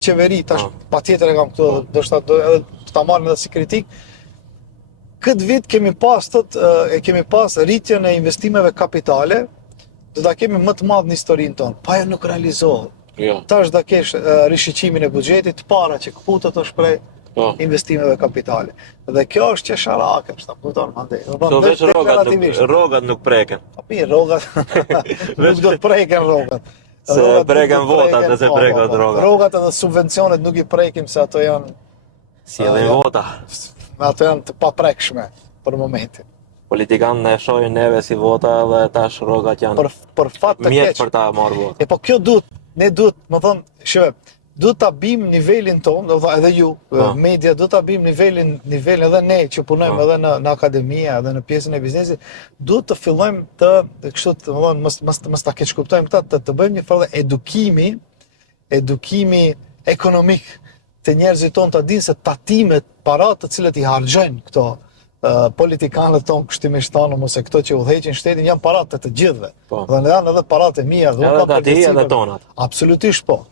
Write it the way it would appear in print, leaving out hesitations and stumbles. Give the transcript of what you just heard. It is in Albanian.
qeveri, tash patjetër e kam këtu, do edhe ta marrim edhe si kritik. Këtë vit kemi pas rritjen e investimeve kapitale, do ta kemi më të madh në historinë tonë. Pa ajo nuk realizohet. Jo. Tash do kesh rishiqimin e buxhetit, para që këputet të shpreh investimeve kapitale. Dhe kjo është qesharake, ta kupton mandej. So veç rrogat nuk preken. Po mirë, rrogat. Nuk do të preken rrogat. Se preken votat dhe se preken rrogat. Rrogat edhe subvencionet nuk i prekim se ato janë Sjellin vota. Ato janë të paprekshme për momentin. Politikanë na shohin neve si vota dhe tash rrogat janë për fat të mjet keq. për ta marrë vota. Po kjo ne duhet, më thon, duhet ta bim nivelin ton, do të edhe ju, media duhet ta bim nivelin edhe ne që punojmë edhe në akademi, edhe në pjesën e biznesit, duhet të fillojmë të kështu, domethënë mos ta keq kuptojmë këtë, të bëjmë një farë edukimi ekonomik të njerëzit tonë të dinë se tatimet, paratë të cilët i harxojnë këto politikanët tonë kushtimisht tanë, ose këto që udhëheqin shtetin janë paratë të gjithëve. Dhe janë edhe paratë e mia, edhe tonat. Absolutisht po.